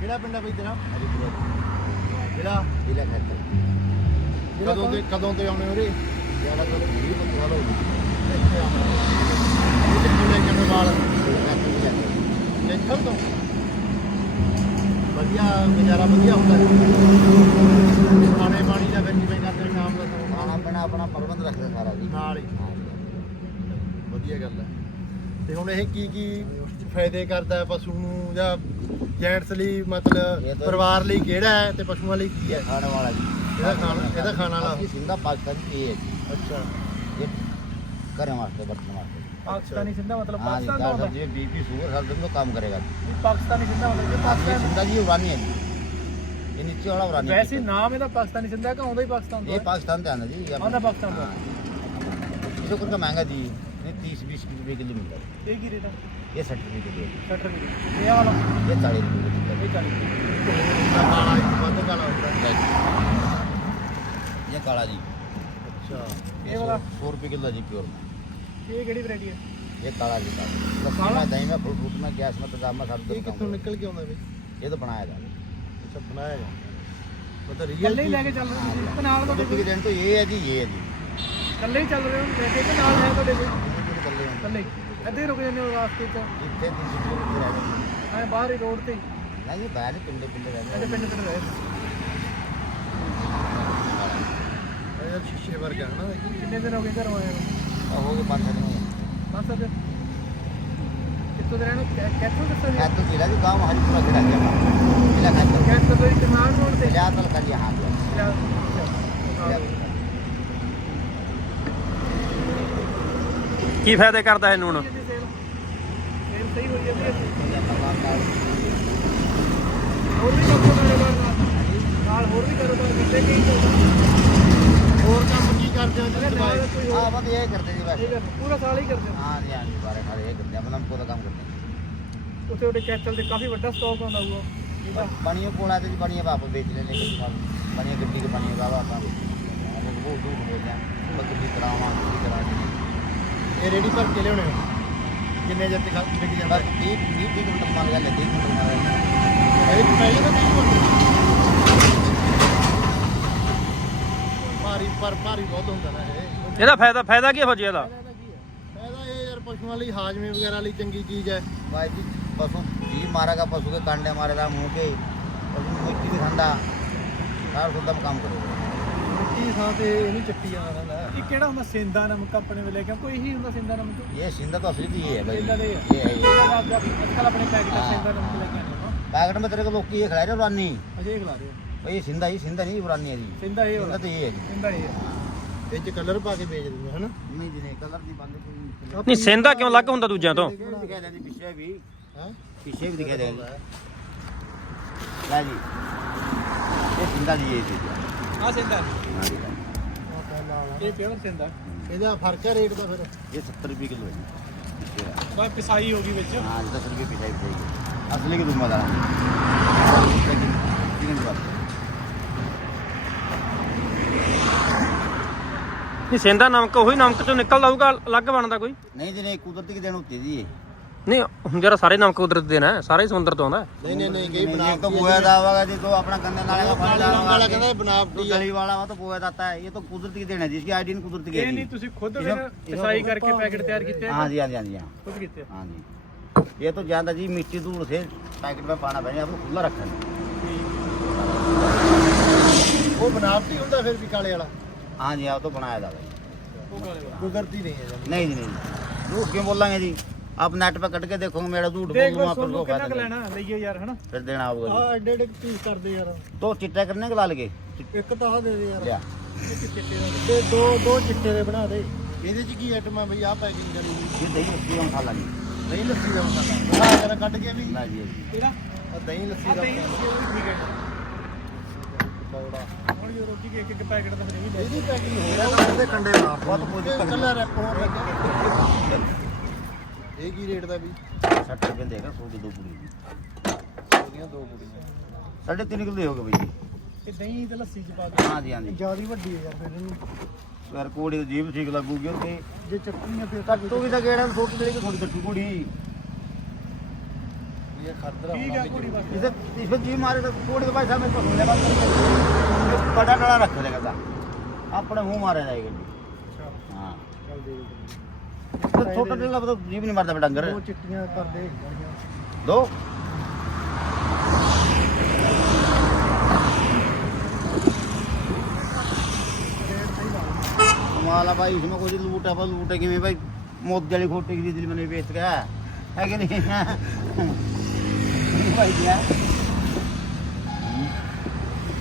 ਕਿਹੜਾ ਪਿੰਡ ਆ ਬਈ ਤੇਰਾ? ਜਿਹੜਾ ਜ਼ਿਲ੍ਹਾ ਖੇਤਰ। ਕਦੋਂ ਤੇ ਕਦੋਂ ਤੇ ਆਉਣੇ ਉਰੇ? ਜ਼ਿਆਦਾ ਕਰ 20 25 ਸਾਲ ਹੋ ਗਏ। ਇੱਥੇ ਆਉਣੇ। ਇਹ ਕਿੱਥੋਂ ਲੈ ਕੇ ਆਉਂਦੇ ਵਾਲ ਇੱਥੋਂ ਤੋਂ? ਵਧੀਆ ਗੁਜ਼ਾਰਾ ਵਧੀਆ ਹੁੰਦਾ। ਹੈ ਖਾਣੇ ਪਾਣੀ ਦਾ ਫਿਰ ਕਿਵੇਂ ਕਰਦੇ ਸ਼ਾਮ ਦਾ? ਖਾਣਾ ਪੀਣਾ ਆਪਣਾ ਪ੍ਰਬੰਧ ਰੱਖਦੇ ਸਾਰਾ ਜੀ। ਨਾਲ ਹੀ। ਵਧੀਆ ਗੱਲ ਹੈ। ਤੇ ਹੁਣ ਇਹ ਕੀ ਕੀ ਫਾਇਦੇ ਕਰਦਾ ਪਸ਼ੂ ਨੂੰ ਜਾਂ ਜੈਂਟਸ ਲਈ ਮਤਲਬ ਪਰਿਵਾਰ ਲਈ ਕਿਹੜਾ ਹੈ ਤੇ ਪਸ਼ੂਆਂ ਲਈ ਕੀ ਹੈ? ਖਾਣ ਵਾਲਾ ਜੀ। ਇਹਦਾ ਖਾਣ ਇਹਦਾ ਖਾਣ ਵਾਲਾ ਇਹ ਸਿੰਧਾ ਪਾਕਿਸਤਾਨੀ ਇਹ ਹੈ ਜੀ। ਅੱਛਾ। ਇਹ ਕਰਨ ਵਾਸਤੇ ਵਰਤਣ ਵਾਸਤੇ। ਪਾਕਿਸਤਾਨੀ ਸਿੰਧਾ ਮਤਲਬ ਪਾਕਿਸਤਾਨ ਦਾ ਹੁੰਦਾ? ਜੀ ਬੀਪੀ ਸ਼ੂਗਰ ਹਰ ਦਿਨ ਕੰਮ ਕਰੇਗਾ ਪਾਕਿਸਤਾਨੀ ਸਿੰਧਾ ਮਤਲਬ ਕਿ ਪਾਕਿਸਤਾਨ ਸਿੰਧਾ ਜੀ ਉਰਾਨੀ ਹੈ ਇਹ ਨੀਚੇ ਵਾਲਾ ਉਰਾਨੀ ਵੈਸੇ ਨਾਮ ਇਹਦਾ ਪਾਕਿਸਤਾਨੀ ਸਿੰਧਾ ਕਿ ਆਉਂਦਾ ਹੀ ਪਾਕਿਸਤਾਨ ਤੋਂ? ਇਹ ਪਾਕਿਸਤਾਨ ਦਾ ਆਉਂਦਾ ਜੀ ਆਉਂਦਾ ਪਾਕਿਸਤਾਨ ਤੋਂ। ਸ਼ੁਕਰ ਦਾ ਮਹਿੰਗਾ ਜੀ ਇਹ 30 20 ਰੁਪਏ ਕਿਲੋ ਮਿਲਦਾ ਇਹ ਕੀ ਰੇਟ ਹੈ ये सठ रुपए किलो है 60 ਰੁਪਏ ਇਹ ਵਾਲਾ ये चालीस रुपए किलो ਇਹ 40 ਰੁਪਏ ਕਾਲਾ ਇੱਕ ਵੱਧ ਕਾਲਾ ਹੁੰਦਾ ਹੈ। है ये काला जी ਅੱਛਾ ये वाला? सौ रुपए किलो जी प्योर ਇਹ ਕਿਹੜੀ ਵੈਰਾਈਟੀ ਹੈ ये काला जी काला लस्सी काला? में दही में फल फ्रूट में गैस में तेजाब में सब ਇਹ कुछ ਕਿੱਥੋਂ काम ਨਿਕਲ ਕੇ ਆਉਂਦਾ ਬਈ करता है। ये तो बनाया था ਅੱਛਾ ਬਣਾਇਆ ਜਾਂਦਾ ਮਤਲਬ ਰੀਅਲ ਕੱਲੇ ਹੀ ਲੈ ਕੇ ਚੱਲ ਰਹੇ ਹੋ ਤੇ ਨਾਲ ਤੁਹਾਡੇ कुदरती ਕੋਈ रेंट तो ये है जी ये है जी ਕੱਲੇ ਹੀ ਚੱਲ ਰਹੇ ਹੋ ਲੈ ਕੇ ਕਿ ਨਾਲ ਹੈ ਤੁਹਾਡੇ ਕੋਈ ये तो कर ले ਕੱਲੇ ਇੱਥੇ ਹੀ ਰੁਕ ਜਾਂਦੇ ਹੋ ਰਾਸਤੇ 'ਚ जितने तीन सौ किलोमीटर रह गए ਐ ਬਾਹਰ ਹੀ ਰੋਡ ਤੇ ਹੀ। नहीं ये बाहर ही पिंडे पिंडे रहते ਇਹਦੇ हैं ਪਿੰਡ ਪਿੰਡ ਰਹੇ ਇਹ ਸ਼ੀਸ਼ੇ ਵਰਗਾ ਹੈ ਨਾ ਇਹ। ਕਿੰਨੇ ਦਿਨ ਹੋ ਗਏ ਘਰੋਂ ਆਏ ਨੂੰ और हो गए पाँच छः दिन ਬਸ ਅੱਜ ਕਿੱਥੋਂ ਦੇ ਰਹਿਣ ਕਿੱਥੋਂ ਦੱਸੋ ਜੀ मैं तो जिला भी गाँव हरिपुरा जिला गया जिला खाते ਕਿੱਥੋਂ ਤੋਂ ਇਤਮਾਨ ਰੋਡ ਤੇ जिला तल कर यहाँ गया ਕੀ ਫਾਇਦੇ ਕਰਦਾ ਇਹ ਨੂਣ ਸੇਲ ਸਹੀ ਹੋਈ ਜਾਂਦੀ ਹੈ ਹੋਰ ਵੀ ਕੰਮ ਕਾਰੋਬਾਰ ਨਾਲ ਨਾਲ ਹੋਰ ਵੀ ਕਾਰੋਬਾਰ ਕਰਦੇ ਕਈ ਲੋਕ ਹੋਰ ਕੰਮ ਕੀ ਕਰਦੇ ਹੋ ਅਗਰ ਤੁਸੀਂ ਨਾਲ ਦਵਾਈ ਕੋਈ हाँ ਹੋਰ बस यही करते जी बस ਠੀਕ ਹੈ ਪੂਰਾ ਸਾਲ ਹੀ ਕਰਦੇ ਹੋ। हाँ जी हाँ जी बारह साढ़े यही करते हैं मतलब हमको तो काम करते हैं ਉੱਥੇ ਉਹਦੇ ਕੈਚਲ ਤੇ ਕਾਫੀ ਵੱਡਾ ਸਟਾਕ ਆਉਂਦਾ ਹੋਊਗਾ ਠੀਕ ਆ बनिए कोल आते जी बनिए बाप बेच लेने के बाद बनिए गड्डी के बनिए बाबा अपना वो दूर बोलते हैं वो गड्डी चलावा गड्डी चला ਇਹ ਰੇੜੀ ਭਰ ਕੇ ਲਿਆਉਣੇ ਜਿੰਨੇ ਜਰ ਤੇ ਖਾ ਕੇ ਜਾਂਦਾ ਬਸ 20 20 20 ਲਿਆ ਮੰਨ ਗਿਆ ਲੈ ਇਹ ਪਹਿਲੇ ਤਾਂ 20 ਕੁਇੰਟਲ। ਭਾਰੀ ਪਰ ਭਾਰੀ ਬਹੁਤ ਹੁੰਦਾ ਨਾ ਇਹ। ਇਹਦਾ ਫਾਇਦਾ ਫਾਇਦਾ ਕੀ ਹੋ ਜੀ ਇਹਦਾ ਫਾਇਦਾ ਇਹ ਯਾਰ ਪਸ਼ੂਆਂ ਲਈ ਹਾਜ਼ਮੇ ਵਗੈਰਾ ਲਈ ਚੰਗੀ ਚੀਜ਼ ਹੈ। ਬਾਈ ਜੀ ਪਸ਼ੂ ਜੀ ਮਾਰਾਗਾ ਪਸ਼ੂ ਦੇ ਕਾਂਡੇ ਮਾਰੇਗਾ ਮੂੰਹ ਕੇ ਪਸ਼ੂ ਮਿੱਟੀ ਵੀ ਖਾਂਦਾ ਸਾਰਾ ਸੁਦਮ ਕੰਮ ਕਰੇਗਾ। करेगा ਮਿੱਟੀ ਥਾਂ ਤੇ ਇਹ ਨਹੀਂ ਚੱਟੀ ਜਾਣਾ ਰਹਿੰਦਾ ਇਹ ਕਿਹੜਾ ਹੁੰਦਾ ਸਿੰਦਾ ਨਮਕ ਆਪਣੇ ਵੇਲੇ ਕਿਉਂ ਕੋਈ ਇਹੀ ਹੁੰਦਾ ਸਿੰਦਾ ਨਮਕ ये सिंधा तो असली भी ये है भाई ਸਿੰਦਾ ਦੇ ये है ये ਇਹਦਾ ਅੱਜ ਕੱਲ ਆਪਣੇ ਪੈਕਟ ਹਾਂ। ਸਿੰਦਾ ਨਮਕ ਲੈ ਕੇ ਆਉਂਦੇ ਹੋ पैकेट में तेरे को लोग ये खिला रहे रानी ਅਜੇ ਇਹ ਖਿਲਾ ਰਹੇ ਹੋ भाई ये सिंधा ही सिंधा नहीं पुरानी है जी ਸਿੰਦਾ ਇਹ सिंधा ਵਾਲਾ तो ये है जी ਸਿੰਦਾ ਇਹ ਹੈ ਇਹ ਚ ਕਲਰ ਪਾ ਕੇ ਵੇਚ ਦਿੰਦੇ ਹਨਾ नहीं जी नहीं कलर नहीं बांधे कोई ਨਹੀਂ ਸਿੰਦਾ ਕਿਉਂ ਅਲੱਗ ਹੁੰਦਾ ਦੂਜਿਆਂ ਤੋਂ दिखाई दे पीछे भी ਹਾਂ पीछे भी दिखाई दे क्या जी ये सिंधा जी ये चीज ਇਹ ਪਿਓਰ ਸਿੰਦਾ। ਇਹਦਾ ਫ਼ਰਕ ਹੈ ਰੇਟ ਦਾ ਫਿਰ? ਇਹ 70 ਰੁਪਏ ਕਿਲੋ ਹੈ ਜੀ। ਬਾ ਪਿਸਾਈ ਹੋ ਗਈ ਵਿੱਚ। ਹਾਂ 10 ਰੁਪਏ ਪਿਸਾਈ ਪਿਸਾਈ ਅਸਲੀ ਕਿ ਦੁਮਾ ਦਾ? ਨਹੀਂ ਸਿੰਦਾ ਨਮਕ ਉਹੀ ਨਮਕ ਚੋਂ ਨਿਕਲਦਾ ਹੋਊਗਾ ਅਲੱਗ ਬਣਦਾ ਕੋਈ? ਨਹੀਂ ਜੀ ਨਹੀਂ ਕੁਦਰਤੀ ਨਹੀਂ ਹੁਣ ਜਿਹੜਾ ਸਾਰੇ ਨਮਕ ਕੁਦਰਤ ਦੇ ਨਾ ਸਾਰੇ ਹੀ ਸਮੁੰਦਰ ਤੋਂ ਆਉਂਦਾ ਨਹੀਂ ਨਹੀਂ ਨਹੀਂ ਕਈ नहीं, ਬਣਾ ये तो बोया दावा का जी तो अपना गंदे नाले का पानी ਕਾਲੇ डाला ਰੰਗ ਵਾਲਾ हुआ ਕਹਿੰਦਾ है। ਇਹ बनावटी तो ਹੈ गली वाला वो तो बोया जाता है ये तो कुदरती की देन है जिसकी आईडी कुदरती की ਇਹ है ਨਹੀਂ जी। ਤੁਸੀਂ ਖੁਦ ਇਹਦਾ- ਫਿਰ ਪਿਸਾਈ ਕਰਕੇ ਪੈਕਟ ਤਿਆਰ ਕੀਤੇ हाँ ਆ जी हाँ जी हाँ जी हाँ ਖੁਦ ਕੀਤੇ ਆ? हाँ जी ये तो ज्यादा जी मिट्टी दूर से पैकेट में पाना पड़ेगा आपको खुला रखना है ਉਹ ਬਣਾਵਟੀ ਹੁੰਦਾ ਫਿਰ ਵੀ ਕਾਲੇ ਵਾਲਾ हाँ जी हाँ तो बनाया जाता है ਉਹ ਕਾਲੇ ਵਾਲਾ ਕੁਦਰਤੀ ਨਹੀਂ ਹੈ ਜੀ नहीं जी नहीं झूठ क्यों बोल रहे जी आप नेट पे कट के देखोगे मेरा झूठ ਦੇਖ बोलूंगा ਬਸ फिर ਸੋਨੂੰ वो ਕਿੰਨਾ फायदा ਕੁ नहीं। ਲੈਣਾ ਲਈਏ ਯਾਰ ਹਨਾ फिर देना होगा ਆ ਐਡੇ ਐਡੇ ਪੀਸ ਕਰਦੇ ਯਾਰ जी तो चिट्टा करने के ला लगे ਇੱਕ ਤਾਂ ਆ ਦੇ ਦੇ ਯਾਰ लिया ਇੱਕ ਚਿੱਟੇ ਦਾ ਤੇ ਦੋ ਦੋ ਚਿੱਟੇ ਦੇ ਬਣਾ ਦੇ ਇਹਦੇ ਚ ਕੀ ਆਈਟਮ ਆ ਬਈ ਆ ਪੈਕਿੰਗ ਕਰੀ ਹੋਈ ये दही रखी है मसाला जी ਦਹੀਂ ਲੱਸੀ ਦਾ ਮਸਾਲਾ ਆ ਜਰਾ ਕੱਢ ਕੇ ਵੀ ना जी जी ਇਹਦਾ ਆ ਦਹੀਂ ਲੱਸੀ ਆ ਦਾ ਦਹੀਂ ਮਸਾਲਾ। ਉਹ ਵੀ ਠੀਕ ਹੈ ਪਕੌੜਾ ਹੁਣ ਜੋ ਰੋਟੀ ਕੇ ਇੱਕ ਇੱਕ ਪੈਕਟ ਦਾ ਫਿਰ ਇਹ ਵੀ ਲੈ ਇਹਦੀ ਪੈਕਿੰਗ ਹੋ ਰਿਹਾ ਉਹਦੇ ਕੰਡੇ ਮਾਰ ਬਹੁਤ ਕੋਈ ਦਿੱਕਤ ਨਹੀਂ। ਕੱਲਾ ਰੈਪ ਹੋਣ ਲੱਗਾ ਇਹ ਕੀ ਰੇਟ ਦਾ ਵੀ? 60 ਰੁਪਏ ਦਾ ਹੈਗਾ ਦੋ ਪੂਰੀ ਵੀ ਉਹਦੀਆਂ ਦੋ ਕੁੜੀਆਂ। 3.5 ਕਿਲੋ ਦੇ ਹੋਗੇ ਜੀ। ਤੇ ਦਹੀਂ ਤੇ ਲੱਸੀ ਚ ਪਾ ਹਾਂ ਜੀ ਹਾਂ ਜੀ ਜਿਆਦੀ ਵੱਡੀ ਹੈ ਯਾਰ ਫਿਰ ਇਹਨੂੰ। ਯਾਰ ਕੋੜੀ ਦੀ ਜੀਬ ਠੀਕ ਲੱਗੂਗੀ ਉੱਤੇ ਜੇ ਚੱਕਣੀ ਫਿਰ ਤਾਂ ਤੂੰ ਵੀ ਤਾਂ ਗੇੜਾ ਸੁੱਟ ਦੇ ਕੇ ਤੁਹਾਡੀ ਟੱਟੂ ਕੋੜੀ। ਇਹ ਖਰਦਰਾ ਠੀਕ ਆ ਕੁੜੀ ਇਸ ਵਿੱਚ ਜੀ ਮਾਰੇ ਤਾਂ ਕੋੜੀ ਦੇ ਭਾਈ ਸਾਹਿਬ ਮੈਂ ਤੁਹਾਨੂੰ ਲੈ ਬਾਤ ਕਰੀ ਕੜਾ ਕੜਾ ਰੱਖ ਦੇਗਾ ਤਾਂ ਆਪਣੇ ਮੂੰਹ ਮਾਰੇ ਜਾਏਗਾ ਜੀ। ਅੱਛਾ। ਹਾਂ। ਚੱਲ ਦੇ ਦੇ। तो छोटा डला तो जीव नहीं मारता बेटा अंगर ਦੋ ਚਿੱਟੀਆਂ ਕਰ ਦੇ ਜਾਣੀਆਂ। दो कमाल है भाई इसमें कोई लूट है भाई लूट है कि भाई मोदी वाली खोटी की दिल मैंने बेच गया है कि नहीं भाई क्या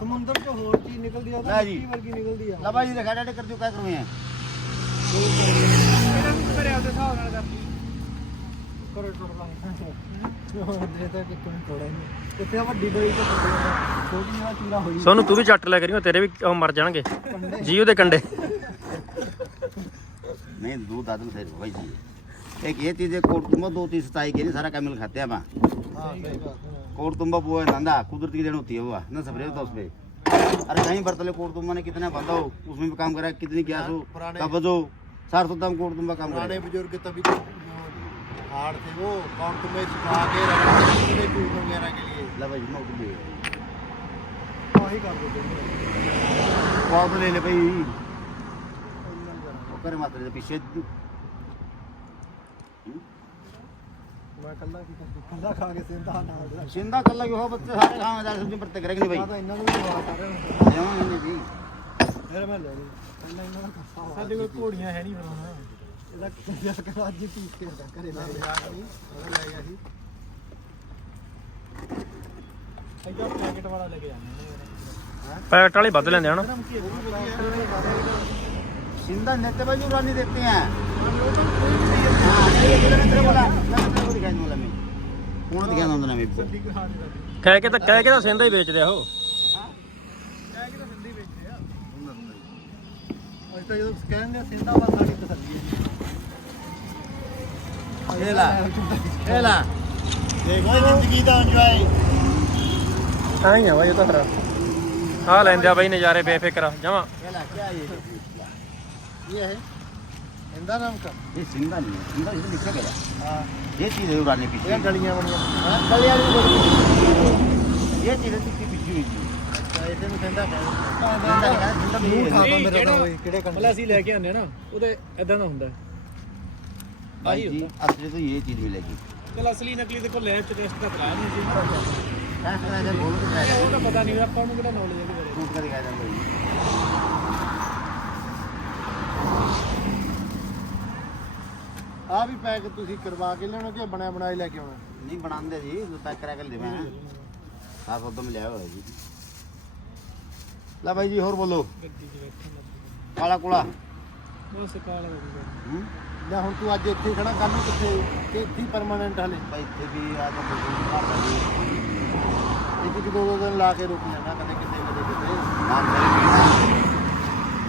है इसके पाकिस्तान में ਪਹਾੜ ਯਾਰ हाँ ਸਮੁੰਦਰ ਤੋਂ ਹੋਰ ਚੀਜ਼ ਨਿਕਲਦੀ ਆ ਉਹ ਤਾਂ ਲੈ ਜੀ। ਮਿੱਟੀ ਵਰਗੀ ਨਿਕਲਦੀ ਆ ला भाई जी दिखा डाटे कर दियो क्या करूँ ये ਇਹਨਾਂ ਨੂੰ ਕਰਿਆ ਦੇ ਹਿਸਾਬ ਨਾਲ ਕਰ ਕਰੋ ਟੁੱਟ ਲਾਂਗੇ ਦੇ ਤਾਂ ਕਿਤੋਂ ਥੋੜਾ ਹੀ ਕਿੱਥੇ ਆ ਵੱਡੀ ਡੋਈ ਤੇ ਛੋਟੀ ਜਿਹੀ ਚੀਰਾ ਹੋਈ ਸੋਨੂੰ ਤੂੰ ਵੀ ਚੱਟ ਲਿਆ ਕਰੀ ਤੇਰੇ ਵੀ ਉਹ ਮਰ ਜਾਣਗੇ ਜੀ ਉਹਦੇ ਕੰਡੇ नहीं दूध आदमी सही भाई जी एक ये चीज है कोटुंबा दो तीन सताई के लिए सारा केमिकल खाते हैं हम ਹਾਂ ਸਹੀ ਬਾਤ ਹੈ कोरतुम्बा वो है धंधा कुदरती की देन होती है वो ना सफरे होता उसमें अरे कहीं बर्तले कोरतुम्बा ने कितना बंदा हो उसमें भी काम करा कितनी गैस हो कब्ज हो सार सौ दाम कोरतुम्बा काम करा बुजुर्ग तभी हार थे वो कोरतुम्बे सुखा के वगैरह के लिए ला भाई मौत भी वही कर दो ले ले भाई करे मात्र पीछे ਕੱਲਾ ਕੀ ਕਰਦਾ ਕੱਲਾ ਖਾ ਕੇ ਸਿੰਦਾ ਨਾਲ ਦਾ सिंधा कर लगे हो बच्चे सारे खाए जा सब्जी पर करेंगे नहीं ਮੈਂ भाई ਤਾਂ ਇਹਨਾਂ ਨੂੰ ਵੀ ਦਵਾ ਕਰ ਰਿਹਾ जमा नहीं जी ਫਿਰ ਮੈਂ ਲੈ ਲਈ ਪਹਿਲਾਂ ਇਹਨਾਂ ਨੂੰ ਖੱਸਾ ਸਾਡੇ ਕੋਲ ਘੋੜੀਆਂ ਹੈ ਨਹੀਂ ਫਿਰ ਹੁਣ ਇਹਦਾ ਕਿਹਾ ਕਰ ਅੱਜ ਹੀ ਪੀਸ ਕੇ ਰੱਖ ਘਰੇ ਲੈ ਗਿਆ ਸੀ ਉਹ ਲੈ ਗਿਆ ਸੀ ਇਹਦਾ ਪੈਕਟ ਵਾਲਾ ਲੈ ਕੇ ਜਾਂਦੇ ਪੈਕਟ ਵਾਲੇ ਵੱਧ ਲੈਂਦੇ ਹਨ ਗਰਮ ਕੀ ਉਹ ਵੀ ਵਧੀਆ सिंधा नेते भाई रानी देते हैं ਦਿਖਾਈ ਦੂੰਗਾ ਮੈਂ ਹੁਣ ਦਿਖਾ ਦੂੰਗਾ ਮੈਂ ਕਹਿ ਕੇ ਤਾਂ ਕਹਿ ਕੇ ਤਾਂ ਸਿੰਦਾ ਹੀ ਵੇਚਦੇ ਆ ਉਹ। ਅੱਜ ਤਾਂ ਜਦੋਂ ਸਕੈਨ ਦੇ ਸਿੰਦਾ ਵਾ ਸਾਡੀ ਤਸੱਲੀ ਹੈ। ਇਹ ਲੈ ਇਹ ਲੈ। ਦੇਖੋ ਜ਼ਿੰਦਗੀ ਦਾ ਇੰਜੋਏ ਤਾਂ ਹੀ ਇਹ ਤਾਂ ਫਿਰ। ਆ ਲੈਂਦੇ ਆ ਬਾਈ ਨਜ਼ਾਰੇ ਬੇਫਿਕਰ ਜਮਾ। ਇਹ ਲੈ ਕੀ ये चीज है उड़ाने ਇਹ पीछे ਡਲੀਆਂ ਬਣੀਆਂ ਹਾਂ कल्याणी बोली। ये चीज है टिक्की पिछी हुई थी ਤਾਂ ਇਹਦੇ ਨੂੰ ਕਹਿੰਦਾ सिंधा नहीं है, सिंधा भी ਮੂੰਹ ये ਖਾ है। ਦੋ ਮੇਰਾ ਤਾਂ ਜਿਹੜਾ- ਓਏ ਕਿਹੜੇ ਕੰਨ ਮਤਲਬ ਅਸੀਂ ਲੈ ਕੇ ਆਉਂਦੇ ਆ ਨਾ ਉਹਦੇ ਇਦਾਂ ਦਾ ਹੁੰਦਾ भाई जी असली तो ये चीज मिलेगी ਚਲ ਅਸਲੀ ਨਕਲੀ ਦੇ ਕੋਲ ਲੈਬ ਚ ਟੈਸਟ ਦਾ ਕਰਾਇਆ ਨਹੀਂ ਸੀ टेस्ट करा के बोलो तो ਇਹ जाएगा। ਉਹ ਤਾਂ ਪਤਾ ਨਹੀਂ ਆਪਾਂ ਨੂੰ ਕਿਹੜਾ ਨੌਲੇਜ ਹੈ ਇਹਦੇ ਬਾਰੇ टूट कर दिखाया ਆ ਵੀ ਪੈਕ ਤੁਸੀਂ ਕਰਵਾ ਕੇ ਲਿਆਉਣਾ ਕਿ ਬਣਿਆ ਬਣਾਈ ਲੈ ਕੇ ਆਉਣਾ? ਨਹੀਂ ਬਣਾਉਂਦੇ ਜੀ ਪੈਕ ਕਰਾ ਕੇ ਦੇਵਾਂ। ਆ ਖੁਦ ਤੋਂ ਮਿਲਿਆ ਹੋਇਆ ਜੀ। ਲੈ ਬਾਈ ਜੀ ਹੋਰ ਬੋਲੋ। ਕਾਲਾ ਕੁਲਾ। ਬਸ ਕਾਲਾ ਹੋ ਗਿਆ। ਲੈ ਹੁਣ ਤੂੰ ਅੱਜ ਇੱਥੇ ਖੜਾ ਕੱਲ ਨੂੰ ਕਿੱਥੇ? ਕਿ ਇੱਥੇ ਪਰਮਾਨੈਂਟ ਹਲੇ? ਬਾਈ ਇੱਥੇ ਵੀ ਆ ਤਾਂ ਇੱਕ ਇੱਕ ਦੋ ਦੋ ਦਿਨ ਲਾ ਕੇ ਰੁਕ ਜਾਣਾ ਕਦੇ ਕਿਤੇ ਕਦੇ ਕਿਤੇ।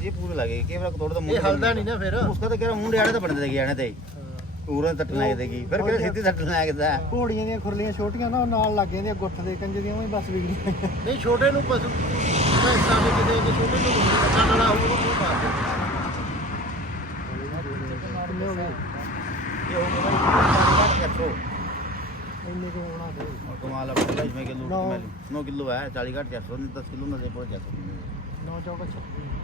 ये पूरा लगे केवल थोड़ा तो ये हलदा नहीं ना फिर उसका तो कह रहा मुंडे आने तो बंदे देगी आने ਤੇ ਪੂਰਾ ਟੱਟਣ ਲੱਗ ਦੇਗੀ ਫਿਰ ਕਿਹੜਾ ਸਿੱਧੀ ਟੱਟਣ ਲੱਗਦਾ ਘੋੜੀਆਂ ਦੀਆਂ ਖੁਰਲੀਆਂ ਛੋਟੀਆਂ ਨਾ ਉਹ ਨਾਲ ਲੱਗ ਜਾਂਦੀਆਂ ਗੁੱਠ ਦੇ ਕੰਜ ਦੀਆਂ ਉਹ ਬਸ ਵਿਗੜੀਆਂ ਨਹੀਂ ਛੋਟੇ ਨੂੰ ਪਸ਼ੂ ਭੈਂਸਾਂ ਦੇ ਕਿਤੇ ਜੇ ਛੋਟੇ ਨੂੰ ਬੱਚਾ ਨਾਲਾ ਹੋਊਗਾ ਉਹ ਮਾਰ ਦੇ ਇਹ ਹੋ ਗਿਆ ਭਾਈ ਕੱਟੋ ਇੰਨੇ ਕੋ ਹੋਣਾ ਤੇ। ਕਮਾਲ ਆ ਭਾਈ ਮੈਂ ਕਿਲੋ 9 ਕਿਲੋ ਹੈ 40 ਘੱਟ 400 10 ਕਿਲੋ ਨਾ ਦੇ ਪਹੁੰਚ ਜਾ 9 ਚੌਕਾ 26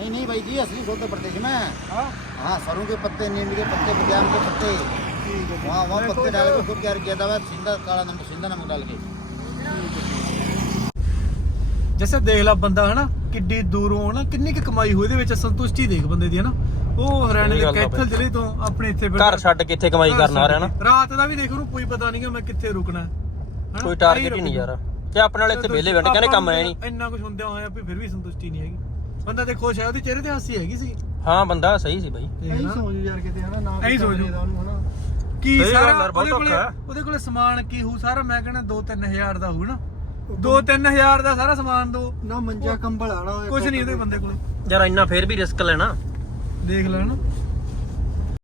नहीं नहीं भाई जी असली शुद्ध प्रदेश में ਹਾਂ हाँ सरों के पत्ते नीम के पत्ते बादाम के पत्ते ਠੀਕ ਹੈ वहाँ वहाँ पत्ते डाल के खुद तैयार किया था वह सिंधा काला नमक सिंधा नमक डाल के ਜੈਸੇ ਦੇਖ ਲਾ ਬੰਦਾ ਹਨਾ ਕਿੱਡੀ ਦੂਰੋਂ ਹਨਾ ਕਿੰਨੀ ਕੁ ਕਮਾਈ ਹੋਈ ਇਹਦੇ ਵਿੱਚ ਸੰਤੁਸ਼ਟੀ ਦੇਖ ਬੰਦੇ ਦੀ ਹਨਾ ਉਹ ਹਰਿਆਣੇ ਸਹੀ ਦੇ ਗੱਲ ਆ ਕੈਥਲ ਬਈ। ਜ਼ਿਲ੍ਹੇ ਤੋਂ ਆਪਣੇ ਇੱਥੇ ਘਰ ਛੱਡ ਕੇ ਇੱਥੇ ਕਮਾਈ ਕਰਨ ਆ ਰਿਹਾ ਨਾ ਰਾਤ ਦਾ ਵੀ ਦੇਖ ਉਹਨੂੰ ਕੋਈ ਪਤਾ ਨਹੀਂਗਾ ਮੈਂ ਕਿੱਥੇ ਰੁਕਣਾ ਹੈ। ਹਨਾ? ਕੋਈ ਟਾਰਗੇਟ ਹੀ ਨਹੀਂ ਯਾਰ ਤੇ ਆਪਣੇ ਵਾਲੇ ਇੱਥੇ ਵਿਹਲੇ ਬੈਠੇ ਕਹਿੰਦੇ ਕੰਮ ਹੈ ਨਹੀਂ ਇੰਨਾ ਕੁਝ ਹੁੰਦਿਆ ਹੋਇਆ ਵੀ ਫਿਰ ਵੀ ਸੰਤੁਸ਼ਟੀ ਨਹੀਂ ਹੈਗੀ ਬੰਦਾ ਤੇ ਖੁਸ਼ ਹੈ ਉਹਦੇ ਚਿਹਰੇ ਤੇ ਹਾਸੀ ਹੈਗੀ ਸੀ। ਹਾਂ ਬੰਦਾ ਸਹੀ ਸੀ ਬਾਈ। ਨਾ। ਸੋਚ ਯਾਰ ਕਿਤੇ ਹਨਾ ਨਾ ਐਂ ਸੋਚ। ਉਹਨੂੰ ਹਨਾ। ਕੀ ਸਹੀ ਗੱਲ ਸਾਰਾ ਯਾਰ, ਬਹੁਤ ਉਹਦੇ ਕੋਲੇ ਔਖਾ ਹੈ। ਉਹਦੇ ਕੋਲੇ ਸਮਾਨ ਕੀ ਹੋਊ ਸਾਰਾ? ਮੈਂ ਕਹਿੰਦਾ 2-3000 ਦਾ ਹੋਊ ਨਾ। 2-3000 ਦਾ ਸਾਰਾ ਸਮਾਨ ਦੋ। ਨਾ ਮੰਜਾ ਕੰਬਲ ਆਣਾ ਕੁਝ ਨਹੀਂ ਉਹਦੇ ਬੰਦੇ ਕੋਲੇ। ਯਾਰ ਇੰਨਾ ਫੇਰ ਵੀ ਰਿਸਕ ਲੈਣਾ। ਦੇਖ ਲੈ ਨਾ।